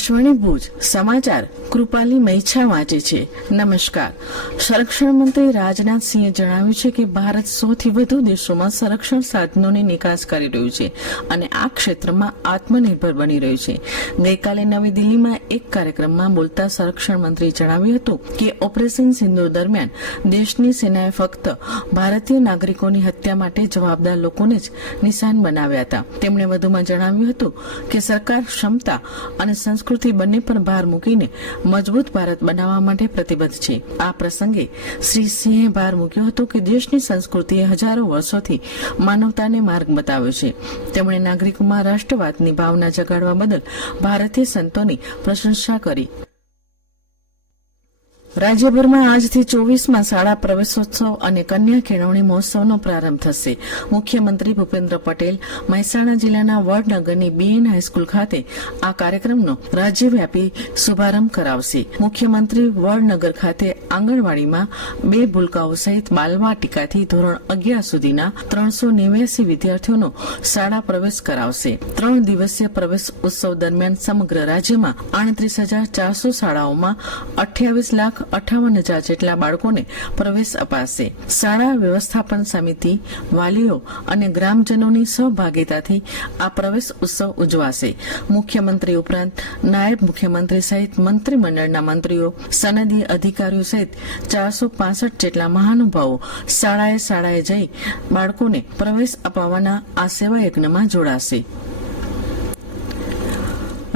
આકાશવાણી ભુજ સમાચાર કૃપાલી મૈછા વાંચે છે. નમસ્કાર. સંરક્ષણ મંત્રી રાજનાથસિંહે જણાવ્યું છે કે ભારત 100થી વધુ દેશોમાં સંરક્ષણ સાધનોની નિકાસ કરી રહ્યું છે અને આ ક્ષેત્રમાં આત્મનિર્ભર બની રહ્યું છે. ગઈકાલે નવી દિલ્હીમાં એક કાર્યક્રમમાં બોલતા સંરક્ષણ મંત્રીએ જણાવ્યું હતું કે ઓપરેશન સિંદૂર દરમિયાન દેશની સેનાએ ફક્ત ભારતીય નાગરિકોની હત્યા માટે જવાબદાર લોકોને જ નિશાન બનાવ્યા હતા. તેમણે વધુમાં જણાવ્યું હતું કે સરકાર ક્ષમતા અને સંસ્કૃતિ બંને પર ભાર મૂકીને મજબૂત ભારત બનાવવા માટે પ્રતિબદ્ધ છે. આ પ્રસંગે શ્રી સિંહે ભાર મૂક્યો હતો કે દેશની સંસ્કૃતિએ હજારો વર્ષોથી માનવતાને માર્ગ બતાવ્યો છે. તેમણે નાગરિકોમાં રાષ્ટ્રવાદની ભાવના જગાડવા બદલ ભારતીય સંતોની પ્રશંસા કરી. રાજ્યભરમાં આજથી 24મા શાળા પ્રવેશોત્સવ અને કન્યા કેળવણી મહોત્સવનો પ્રારંભ થશે. મુખ્યમંત્રી ભૂપેન્દ્ર પટેલ મહેસાણા જિલ્લાના વડનગરની બીએન હાઈસ્કૂલ ખાતે આ કાર્યક્રમનો રાજ્યવ્યાપી શુભારંભ કરાવશે. મુખ્યમંત્રી વડનગર ખાતે આંગણવાડીમાં 2 ભૂલકાઓ સહિત બાલવાટિકાથી ધોરણ 11 સુધીના 389 વિદ્યાર્થીઓનો શાળા પ્રવેશ કરાવશે. 3 દિવસીય પ્રવેશ ઉત્સવ દરમિયાન સમગ્ર રાજ્યમાં 38,400 શાળાઓમાં 28,58,000 જેટલા બાળકોને પ્રવેશ અપાશે. શાળા વ્યવસ્થાપન સમિતિ, વાલીઓ અને ગ્રામજનોની સહભાગિતાથી આ પ્રવેશ ઉત્સવ ઉજવાશે. મુખ્યમંત્રી ઉપરાંત નાયબ મુખ્યમંત્રી સહિત મંત્રીમંડળના મંત્રીઓ, સનદી અધિકારીઓ સહિત 465 જેટલા મહાનુભાવો શાળાએ જઈ બાળકોને પ્રવેશ અપાવવાના આ સેવા યજ્ઞમાં જોડાશે.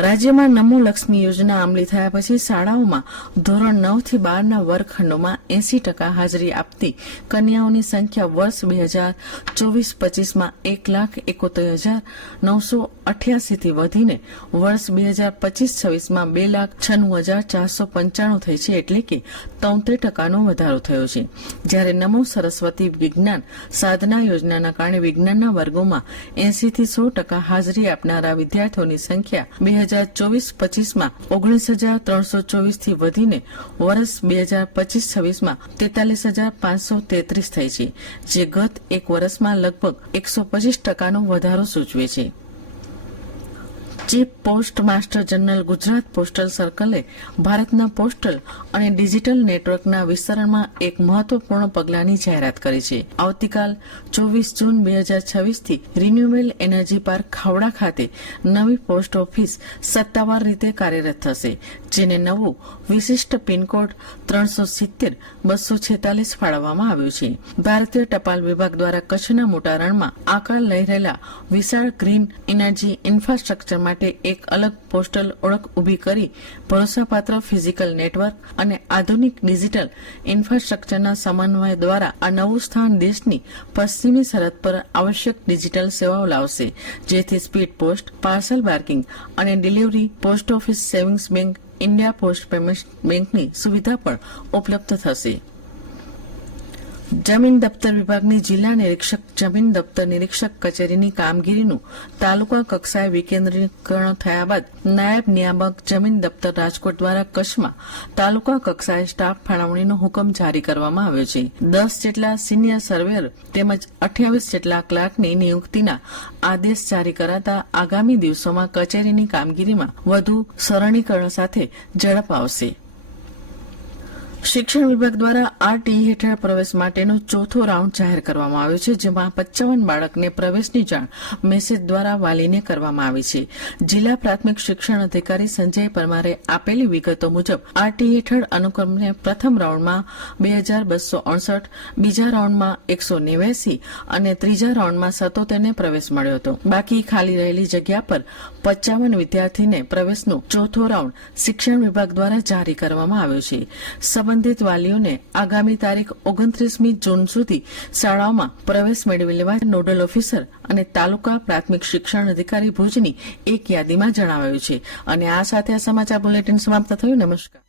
રાજ્યમાં નમો લક્ષ્મી યોજના અમલી થયા પછી શાળાઓમાં ધોરણ 9 થી 12ના વર્ગખંડોમાં 80% હાજરી આપતી કન્યાઓની સંખ્યા વર્ષ 2024-25માં 1,71,988 થી વધીને વર્ષ 2025-26માં 2,96,495 થઈ છે, એટલે કે 73%નો વધારો થયો છે. જ્યારે નમો સરસ્વતી વિજ્ઞાન સાધના યોજનાના કારણે વિજ્ઞાનના વર્ગોમાં 80 થી 100% હાજરી આપનારા વિદ્યાર્થીઓની સંખ્યા 2024-25માં 19,324 થી વધીને વર્ષ 2025-26માં 43,533 થઈ છે, જે ગત એક વર્ષમાં લગભગ 125%નો વધારો સૂચવે છે. Chief post master general Gujarat postal સર્કલે ભારતના પોસ્ટલ અને ડિજિટલ નેટવર્કના વિસ્તરણમાં એક મહત્વપૂર્ણ પગલાંની જાહેરાત કરી છે. આવતીકાલ 24 જૂન 2026થી રિન્યુએબલ એનર્જી પાર્ક ખાવડા ખાતે નવી પોસ્ટ ઓફિસ સત્તાવાર રીતે કાર્યરત થશે, જેને નવું વિશિષ્ટ પિનકોડ 370-246 ફાળવવામાં આવ્યું છે. ભારતીય ટપાલ વિભાગ દ્વારા કચ્છના મોટા રણમાં આકાર લઈ રહેલા વિશાળ ગ્રીન એનર્જી ઇન્ફ્રાસ્ટ્રક્ચર માટે એક અલગ પોસ્ટલ ઓળખ ઉભી કરી ભરોસાપાત્ર ફિઝિકલ નેટવર્ક અને આધુનિક ડિજિટલ ઇન્ફ્રાસ્ટ્રક્ચરના સમન્વય દ્વારા આ નવું સ્થાન દેશની પશ્ચિમી સરહદ પર આવશ્યક ડિજિટલ સેવાઓ લાવશે, જેથી સ્પીડ પોસ્ટ, પાર્સલ બાર્કિંગ અને delivery, post office, savings bank, India post payment બેંકની સુવિધા પણ ઉપલબ્ધ થશે. જમીન દફતર વિભાગની જિલ્લા નિરીક્ષક જમીન દફતર નિરીક્ષક કચેરીની કામગીરીનું તાલુકા કક્ષાએ વિકેન્દ્રીકરણ થયા બાદ નાયબ નિયામક જમીન દફતર રાજકોટ દ્વારા કચ્છમાં તાલુકા કક્ષાએ સ્ટાફ ફાળવણીનો હુકમ જારી કરવામાં આવ્યો છે. 10 જેટલા સિનિયર સર્વેયર તેમજ 28 જેટલા ક્લાર્કની નિયુક્તિના આદેશ જારી કરાતા આગામી દિવસોમાં કચેરીની કામગીરીમાં વધુ સરળીકરણ સાથે ઝડપ આવશે. શિક્ષણ વિભાગ દ્વારા આરટીઈ હેઠળ પ્રવેશ માટેનો ચોથો રાઉન્ડ જાહેર કરવામાં આવ્યો છે, જેમાં 55 બાળકને પ્રવેશની જાણ મેસેજ દ્વારા વાલીને કરવામાં આવી છે. જિલ્લા પ્રાથમિક શિક્ષણ અધિકારી સંજય પરમારે આપેલી વિગતો મુજબ આરટીઈ હેઠળ અનુક્રમે પ્રથમ રાઉન્ડમાં 2,268, બીજા રાઉન્ડમાં 189 અને ત્રીજા રાઉન્ડમાં 77ને પ્રવેશ મળ્યો હતો. બાકી ખાલી રહેલી જગ્યા પર 55 વિદ્યાર્થીને પ્રવેશનો ચોથો રાઉન્ડ શિક્ષણ વિભાગ દ્વારા જારી કરવામાં આવ્યો છે. સંબંધિત વાલીઓને આગામી તારીખ 29મી જૂન સુધી શાળાઓમાં પ્રવેશ મેળવી લેવા નોડલ ઓફિસર અને તાલુકા પ્રાથમિક શિક્ષણ અધિકારી ભુજની એક યાદીમાં જણાવાયું છે. અને આ સાથે આ સમાચાર બુલેટિન સમાપ્ત થયું. નમસ્કાર.